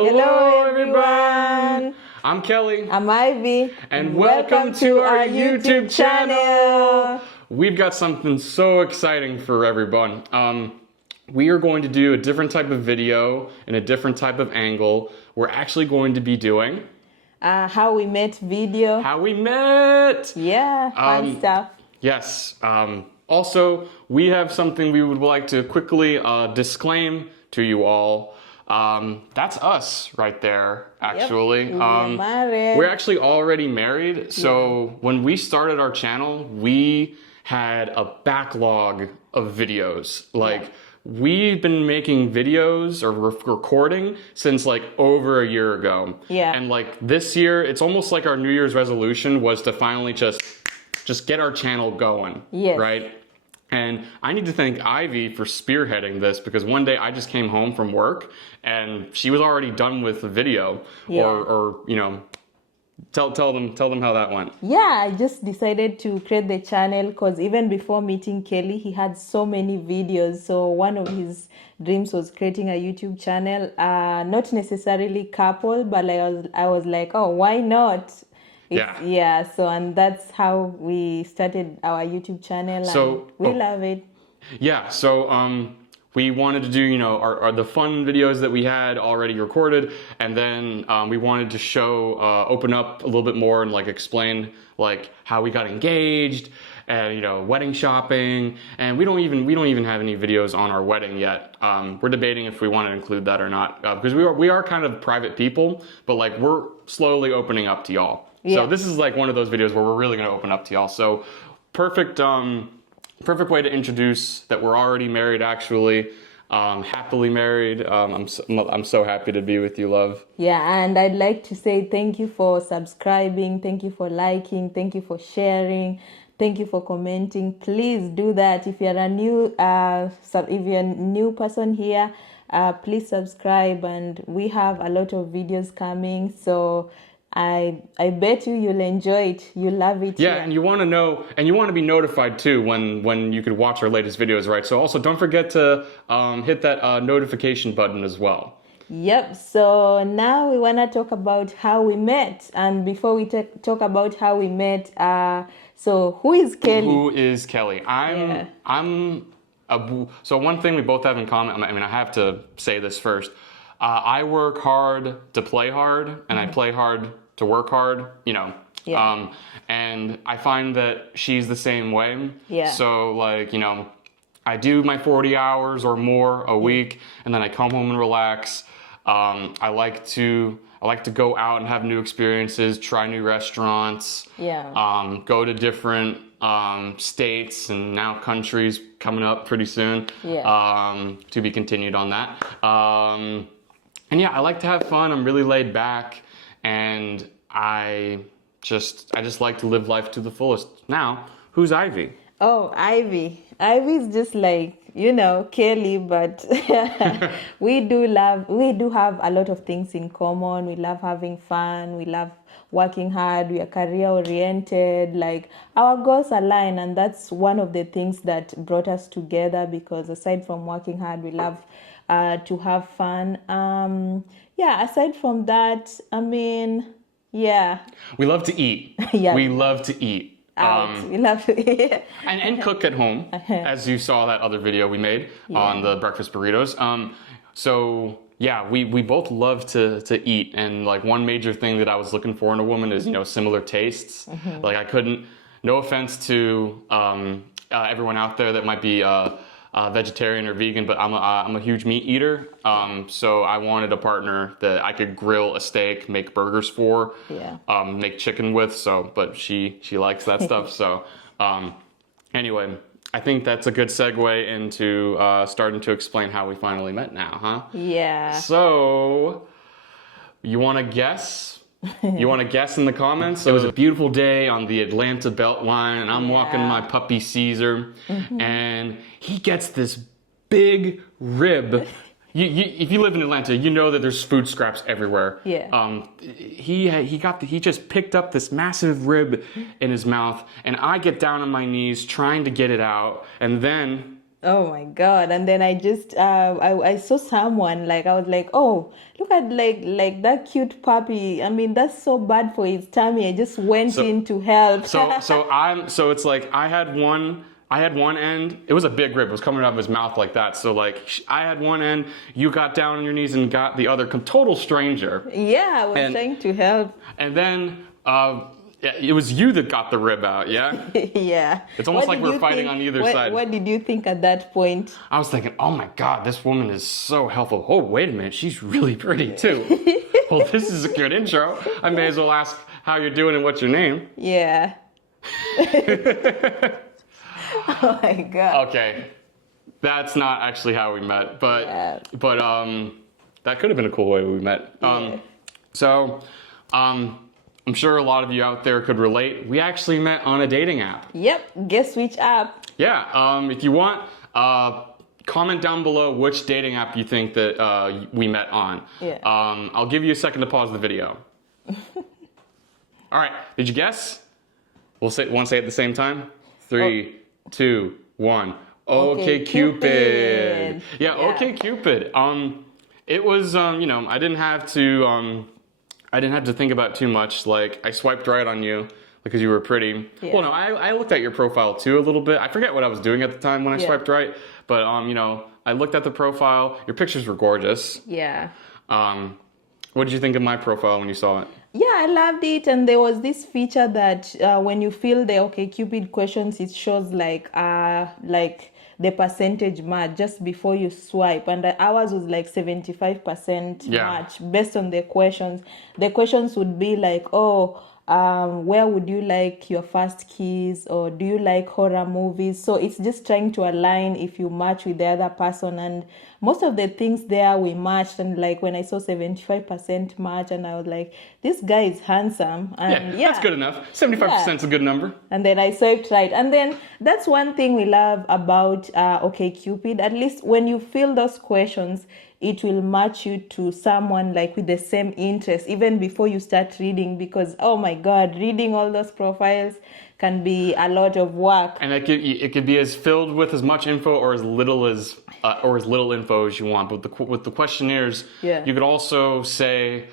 Hello everyone! I'm Kelly. I'm Ivy. And welcome to our YouTube channel! We've got something so exciting for everyone. We are going to do a different type of video and a different type of angle. We're actually going to be doing... how we met video. How we met! Yeah, fun stuff. Yes. Also, we have something we would like to quickly disclaim to you all. That's us right there, actually. Yep. We're married. We're actually already married. So when we started our channel, we had a backlog of videos. We've been making videos or recording since over a year ago. Yeah. And this year, it's almost like our New Year's resolution was to finally just get our channel going. Yes. Right? And I need to thank Ivy for spearheading this, because one day I just came home from work and she was already done with the video. Yeah. Or you know, tell them how that went. Yeah, I just decided to create the channel because even before meeting Kelly, he had so many videos. So one of his dreams was creating a YouTube channel, not necessarily couple, but I was like, oh, why not? And that's how we started our YouTube channel. So we love it. Yeah, so we wanted to do, you know, the fun videos that we had already recorded, and then we wanted to show, open up a little bit more and explain how we got engaged and, you know, wedding shopping. And we don't even have any videos on our wedding yet. We're debating if we want to include that or not, because we are kind of private people, but we're slowly opening up to y'all. Yeah. So this is one of those videos where we're really going to open up to y'all. So perfect way to introduce that we're already married, actually, happily married. I'm so happy to be with you, love. Yeah, and I'd like to say thank you for subscribing, thank you for liking, thank you for sharing, thank you for commenting. Please do that. If you're a new person here, please subscribe, and we have a lot of videos coming. So I bet you'll enjoy it. You'll love it. Yeah, and you want to know, and you want to be notified too when you could watch our latest videos, right? So also don't forget to hit that notification button as well. Yep. So now we want to talk about how we met. And before we talk about how we met, so who is Kelly? Who is Kelly? So one thing we both have in common, I mean, I have to say this first. I work hard to play hard, and I play hard to work hard, you know. Yeah. And I find that she's the same way. Yeah. So you know, I do my 40 hours or more a week, and then I come home and relax. I like to go out and have new experiences, try new restaurants. Yeah. Go to different states and now countries coming up pretty soon. Yeah. To be continued on that. And yeah, I like to have fun. I'm really laid back, and I just like to live life to the fullest. Now, who's Ivy? Oh, Ivy. Ivy's just you know, Kelly, but we do have a lot of things in common. We love having fun. We love working hard. We are career oriented. Our goals align, and that's one of the things that brought us together, because aside from working hard, we love to have fun. Aside from that, I mean, yeah. We love to eat. Yeah. We love to eat. We love to eat. and cook at home, as you saw that other video we made on the breakfast burritos. So yeah, we both love to eat, and one major thing that I was looking for in a woman is, you know, similar tastes. I couldn't, no offense to everyone out there that might be vegetarian or vegan, but I'm a huge meat eater. So I wanted a partner that I could grill a steak, make burgers for, make chicken with. But she likes that stuff. So anyway, I think that's a good segue into starting to explain how we finally met now, huh? Yeah. So you want to guess? You want to guess in the comments? So it was a beautiful day on the Atlanta Beltline, and I'm walking my puppy Caesar, and he gets this big rib. If you live in Atlanta, you know that there's food scraps everywhere. Yeah. He just picked up this massive rib in his mouth, and I get down on my knees trying to get it out, and then Oh my God. And then I just I saw someone, like, I was like, oh, look at like that cute puppy. I mean, that's so bad for his tummy. I just went So in to help. so it's like I had one end. It was a big rib. It was coming out of his mouth like that. So like I had one end. You got down on your knees and got the other. Total stranger. Yeah, I was trying to help. And then it was you that got the rib out. Yeah. Yeah. It's almost like we're fighting on either side. What did you think at that point? I was thinking, oh my God, this woman is so helpful. Oh, wait a minute, she's really pretty too. Well, this is a good intro. I may as well ask how you're doing and what's your name. Yeah. Oh my God. Okay, that's not actually how we met, but Yeah. that could have been a cool way we met. So, I'm sure a lot of you out there could relate. We actually met on a dating app. Yep. Guess which app? Yeah. If you want, comment down below which dating app you think that we met on. Yeah. I'll give you a second to pause the video. All right. Did you guess? We'll say it at the same time. 3, 2, 1. Okay, Cupid. Yeah, Okay, Cupid. It was I didn't have to think about it too much. Like, I swiped right on you because you were pretty. Yeah. Well, no, I looked at your profile too a little bit. I forget what I was doing at the time when I swiped right, but I looked at the profile. Your pictures were gorgeous. Yeah. What did you think of my profile when you saw it? Yeah, I loved it. And there was this feature that when you fill the OkCupid questions, it shows like the percentage match just before you swipe. And ours was like 75% match based on the questions. The questions would be like, where would you like your first kiss, or do you like horror movies? So it's just trying to align if you match with the other person. And most of the things there we matched. And like when I saw 75% match, and I was like, this guy is handsome. And that's good enough. 75% is a good number. And then I swiped right. And then that's one thing we love about OkCupid. At least when you fill those questions, it will match you to someone like with the same interest even before you start reading, because oh my God, reading all those profiles can be a lot of work. And it could be as filled with as much info or as little info as you want. But with the questionnaires, you could also say,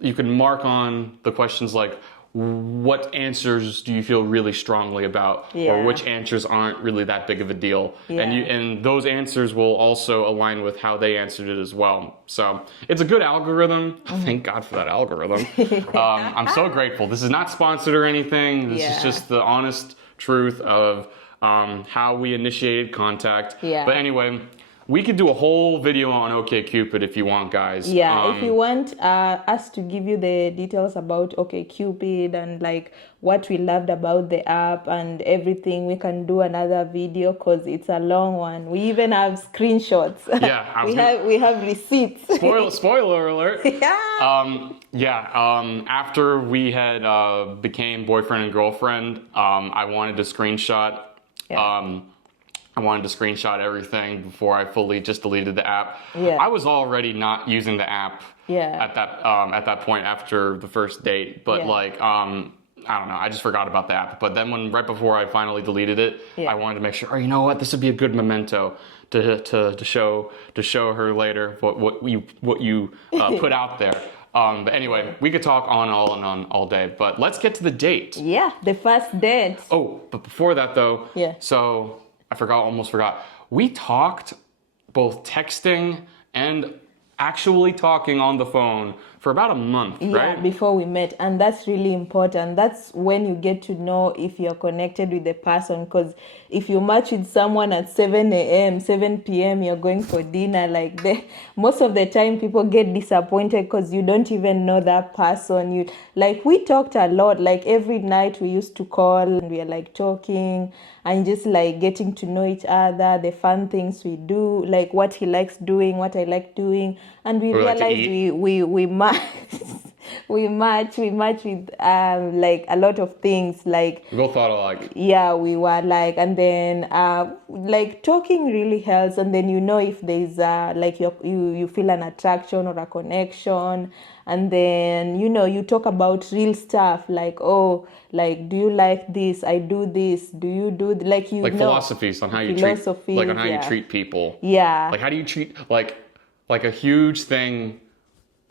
you can mark on the questions like, what answers do you feel really strongly about, or which answers aren't really that big of a deal, and those answers will also align with how they answered it as well. So it's a good algorithm. Thank God for that algorithm. I'm so grateful. This is not sponsored or anything. This is just the honest truth of how we initiated contact. But anyway, we could do a whole video on OkCupid if you want, guys. Yeah, if you want us to give you the details about OkCupid and like what we loved about the app and everything, we can do another video because it's a long one. We even have screenshots. Yeah, we have receipts. Spoiler alert. After we had became boyfriend and girlfriend, I wanted to screenshot. I wanted to screenshot everything before I fully just deleted the app. I was already not using the app at that point after the first date, but I don't know, I just forgot about the app. But then right before I finally deleted it, I wanted to make sure, oh, you know what, this would be a good memento to show her later what you put out there. But anyway, we could talk on all day, but let's get to the date. Yeah, the first date. Oh, but before that though, so I almost forgot. We talked both texting and actually talking on the phone for about a month, right? Yeah, before we met. And that's really important. That's when you get to know if you're connected with the person. Because if you match with someone at 7 a.m., 7 p.m., you're going for dinner, most of the time people get disappointed because you don't even know that person. We talked a lot. Like every night we used to call and we are talking and just getting to know each other, the fun things we do, what he likes doing, what I like doing. And we realized we we match with like a lot of things, like We both thought alike. yeah, we were like, and then like talking really helps, and then if there's like you feel an attraction or a connection, and then you talk about real stuff, like, oh, like, do you like this? I do this. Do you do like philosophies on how you treat, like on how you treat people. Yeah. Like how do you treat like a huge thing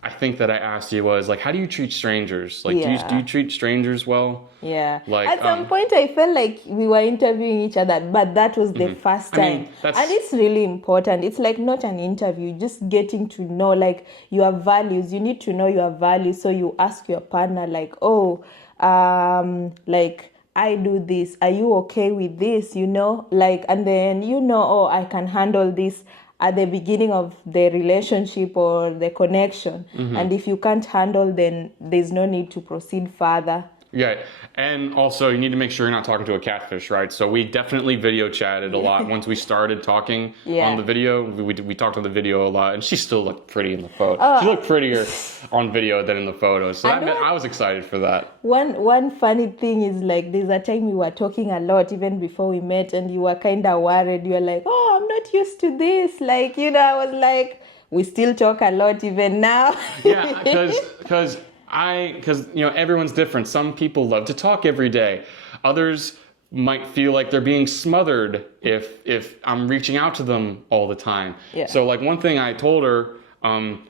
I think that I asked you was like, how do you treat strangers? Like, do you treat strangers well? Yeah. Like at some point, I felt like we were interviewing each other, but that was the first time. I mean, and it's really important. It's like not an interview, just getting to know like your values. You need to know your values. So you ask your partner like, oh, like, I do this. Are you okay with this? Like, and then, oh, I can handle this at the beginning of the relationship or the connection. And if you can't handle, then there's no need to proceed further. Yeah, and also you need to make sure you're not talking to a catfish, right? So we definitely video chatted a lot. Once we started talking on the video, we talked on the video a lot, and she still looked pretty in the photo. She looked prettier on video than in the photos. So I was excited for that. One funny thing is like there's a time we were talking a lot even before we met, and you were kind of worried. You were like, oh, I'm not used to this. Like, I was like, we still talk a lot even now. Yeah, because everyone's different. Some people love to talk every day. Others might feel like they're being smothered if I'm reaching out to them all the time. Yeah. So like one thing I told her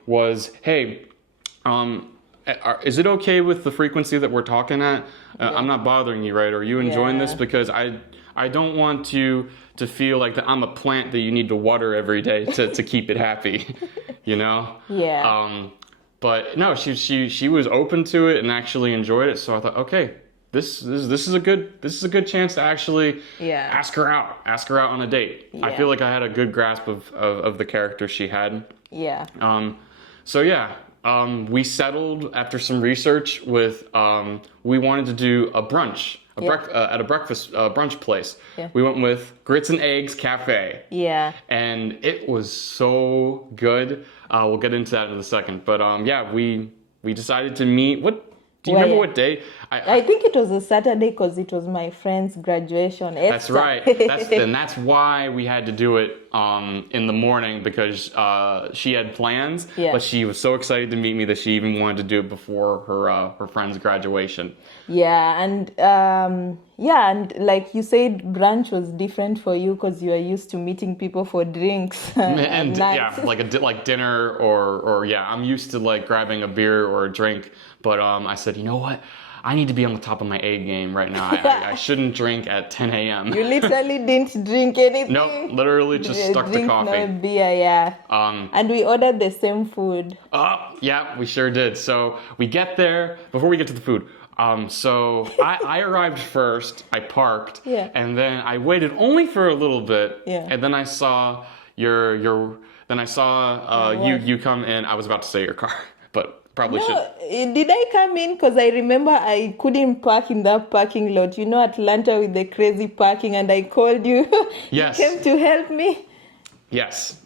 was, hey, is it okay with the frequency that we're talking at? I'm not bothering you, right? Are you enjoying this? Because I don't want you to feel like that I'm a plant that you need to water every day to keep it happy, Yeah. But no, she was open to it and actually enjoyed it. So I thought, okay, this is a good chance to actually ask her out on a date. Yeah. I feel like I had a good grasp of the character she had. Yeah. So yeah, we settled after some research with we wanted to do a brunch. At a breakfast brunch place. Yeah. We went with Grits and Eggs Cafe. Yeah. And it was so good. We'll get into that in a second. But we decided to meet. Do you remember what day? I think it was a Saturday because it was my friend's graduation. That's right. That's why we had to do it in the morning, because she had plans, but she was so excited to meet me that she even wanted to do it before her friend's graduation. Yeah, and like you said, brunch was different for you because you are used to meeting people for drinks and like dinner or I'm used to like grabbing a beer or a drink. But I said, you know what? I need to be on the top of my A game right now. I shouldn't drink at 10 a.m. You literally didn't drink anything? Nope, literally just stuck to coffee. No beer, yeah. And we ordered the same food. Yeah, we sure did. So we get there, before we get to the food, so I arrived first, I parked, and then I waited only for a little bit, and then I saw you come in. I was about to say your car, but probably should. Did I come in? Because I remember I couldn't park in that parking lot. Atlanta with the crazy parking, and I called you. Yes. You came to help me. Yes.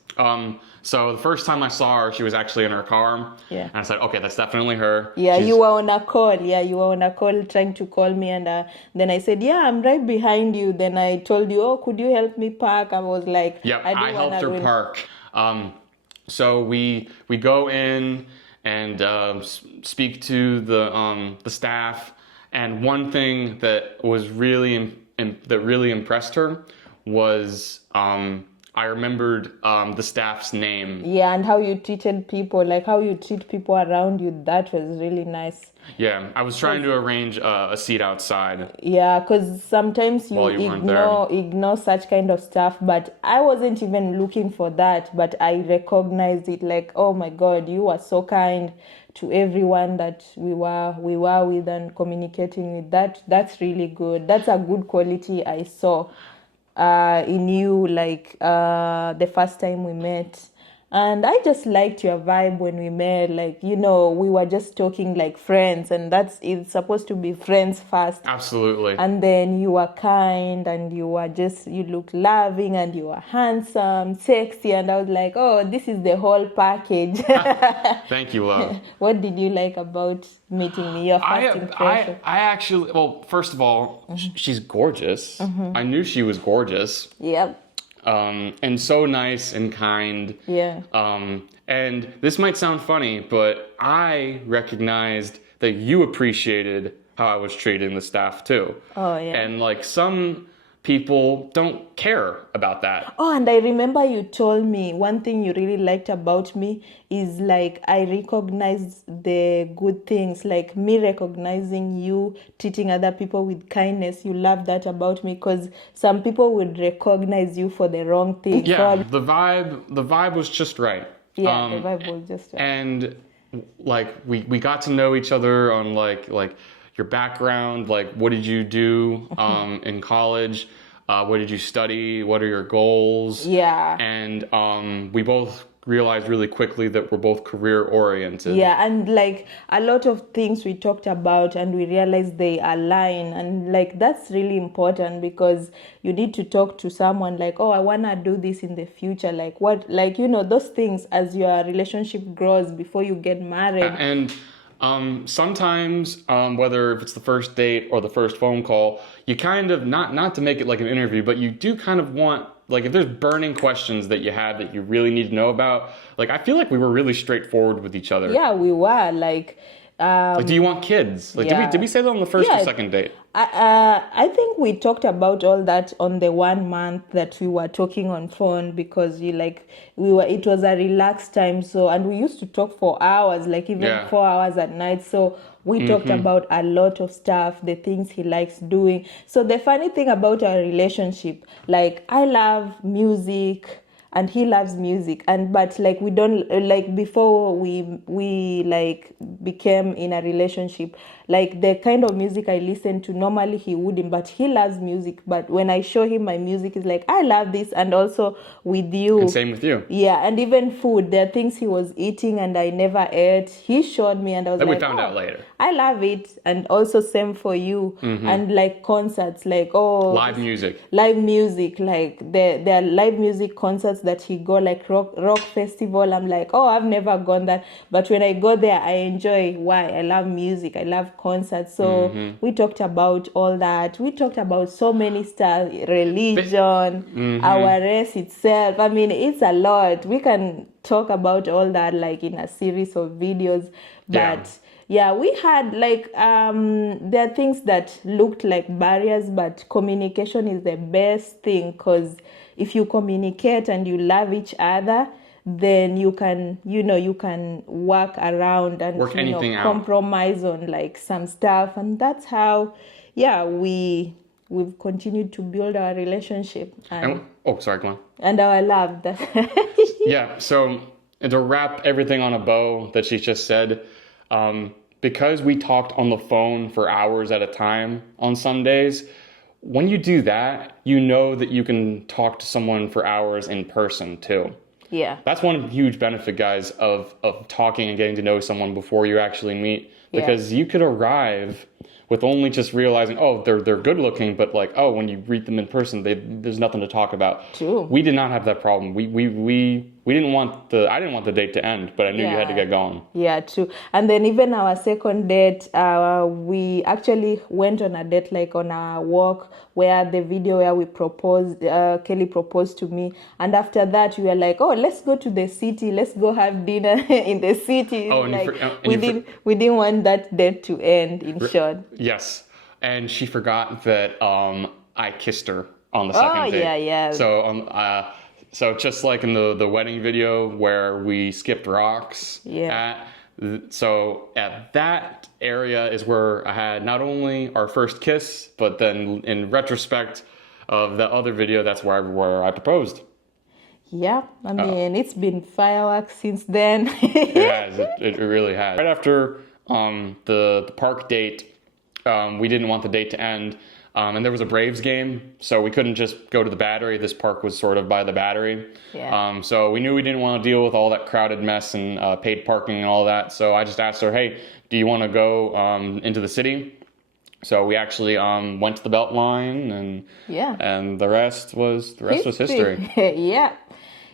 So the first time I saw her, she was actually in her car. Yeah. And I said, okay, that's definitely her. Yeah, you were on a call. Yeah, you were on a call trying to call me. And then I said, yeah, I'm right behind you. Then I told you, oh, could you help me park? I was like, yep, I helped her park. So we go in and speak to the staff. And one thing that was really impressed her was I remembered the staff's name. Yeah, and how you treated people, like how you treat people around you. That was really nice. Yeah, I was trying to arrange a seat outside. Yeah, because sometimes you ignore such kind of stuff. But I wasn't even looking for that. But I recognized it, like, oh my God, you were so kind to everyone that we were with and communicating with. That's really good. That's a good quality I saw in you, like the first time we met. And I just liked your vibe when we met. Like, you know, we were just talking like friends, and it's supposed to be friends first. Absolutely. And then you were kind, and you looked loving, and you were handsome, sexy. And I was like, oh, this is the whole package. Thank you, love. What did you like about meeting me? Your first impression? I actually, well, first of all, she's gorgeous. I knew she was gorgeous. Yep. And so nice and kind. Yeah. And this might sound funny, but I recognized that you appreciated how I was treating the staff too. Oh, yeah. And like some people don't care about that. Oh, and I remember you told me one thing you really liked about me is like I recognize the good things, like me recognizing you treating other people with kindness. You love that about me, because some people would recognize you for the wrong thing. Yeah, the vibe was just right. Yeah, the vibe was just right. And like we got to know each other on like your background, like what did you do in college, what did you study, what are your goals. Yeah. And we both realized really quickly that we're both career oriented. Yeah, and like a lot of things we talked about, and we realized they align, and like that's really important, because you need to talk to someone like, oh, I want to do this in the future, like what, like, you know, those things as your relationship grows before you get married. And sometimes, whether if it's the first date or the first phone call, you kind of, not to make it like an interview, but you do kind of want, like if there's burning questions that you have that you really need to know about, like I feel like we were really straightforward with each other. Yeah, we were like do you want kids? Like yeah. did we say that on the first or second date? I think we talked about all that on the 1 month that we were talking on phone, because it was a relaxed time, so, and we used to talk for hours, like even 4 hours at night, so we talked about a lot of stuff, the things he likes doing. So the funny thing about our relationship, like I love music and he loves music, but like we don't, like before we like became in a relationship, like the kind of music I listen to normally he wouldn't, but he loves music. But when I show him my music, he's like, I love this. And also with you, and same with you. Yeah. And even food, there are things he was eating and I never ate, he showed me, and I was that like, we found out later, I love it. And also same for you. And like concerts, like live music, like there are live music concerts that he go, like rock festival. I'm like, oh, I've never gone that, but when I go there I enjoy. Why? I love music, I love concerts. So we talked about all that. We talked about so many stuff, religion, our race itself. I mean, it's a lot. We can talk about all that like in a series of videos, but yeah, we had like there are things that looked like barriers, but communication is the best thing, because if you communicate and you love each other, then you can work around and work anything out, compromise on like some stuff. And that's how we've continued to build our relationship and sorry, go on. And our love. Yeah, so to wrap everything on a bow that she just said, because we talked on the phone for hours at a time on some days, when you do that, you know that you can talk to someone for hours in person too. Yeah. That's one huge benefit, guys, of talking and getting to know someone before you actually meet. Because you could arrive with only just realizing, oh, they're good looking, but like, oh, when you meet them in person, there's nothing to talk about. True. We did not have that problem. I didn't want the date to end, but I knew you had to get going. Yeah, true. And then even our second date, we actually went on a date, like on a walk, where the video where we proposed, Kelly proposed to me. And after that, we were like, oh, let's go to the city. Let's go have dinner in the city. Oh, we didn't want that date to end, in short. Yes. And she forgot that I kissed her on the second date. Oh, yeah. So just like in the wedding video where we skipped rocks, so at that area is where I had not only our first kiss, but then in retrospect of the other video, that's where I proposed. Yeah, I mean, it's been fireworks since then. It really has. Right after the park date, we didn't want the date to end. And there was a Braves game, so we couldn't just go to the Battery. This park was sort of by the Battery. Yeah. So we knew we didn't want to deal with all that crowded mess and paid parking and all that. So I just asked her, hey, do you want to go into the city? So we actually went to the Beltline, and the rest was history. Yeah.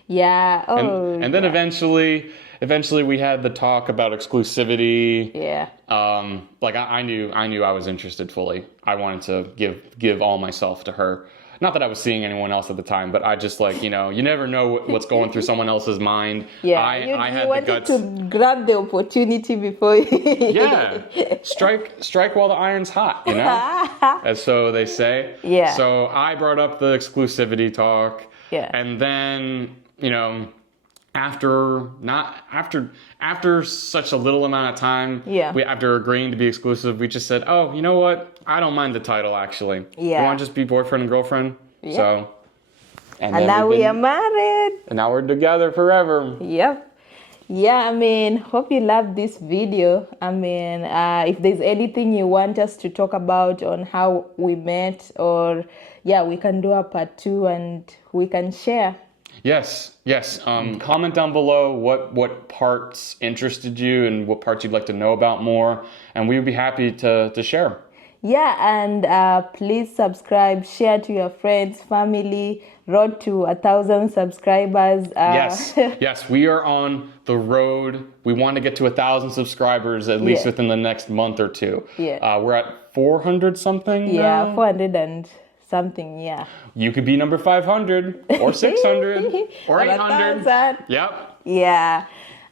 Yeah. Oh. And then eventually we had the talk about exclusivity. Yeah. I knew I was interested fully. I wanted to give all myself to her. Not that I was seeing anyone else at the time, but I just you never know what's going through someone else's mind. Yeah. I had wanted the guts to grab the opportunity before. Yeah. Strike while the iron's hot, as so they say. Yeah. So I brought up the exclusivity talk. Yeah. And then, after such a little amount of time, after agreeing to be exclusive, we just said, oh, you know what? I don't mind the title, actually. Yeah. You want to just be boyfriend and girlfriend? Yeah. So, and now we are married. And now we're together forever. Yep. Yeah, hope you love this video. If there's anything you want us to talk about on how we met, or we can do a part 2 and we can share. Yes. Comment down below what parts interested you and what parts you'd like to know about more, and we would be happy to share. Yeah, and please subscribe, share to your friends, family. Road to 1,000 subscribers. Yes, we are on the road. We want to get to 1,000 subscribers at least within the next month or two. Yeah. We're at 400 something. Yeah, now. 400 and something. Yeah. You could be number 500 or 600 or 800. 1,000. Yep. Yeah.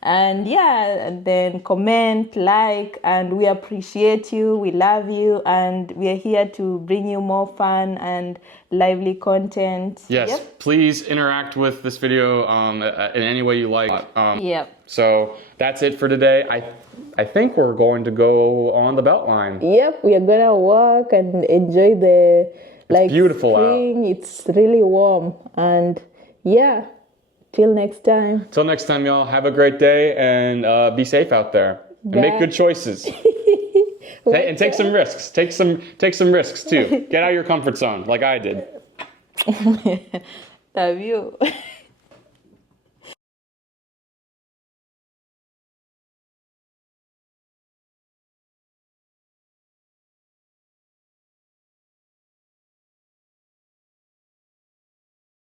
And and then comment, like, and we appreciate you. We love you, and we are here to bring you more fun and lively content. Yes, please interact with this video in any way you like. So that's it for today. I think we're going to go on the Beltline. Yep, we are gonna walk and enjoy the beautiful spring. It's really warm, and till next time. Till next time, y'all. Have a great day and be safe out there. And make good choices. And take some risks. Take some risks too. Get out of your comfort zone, like I did. Love you.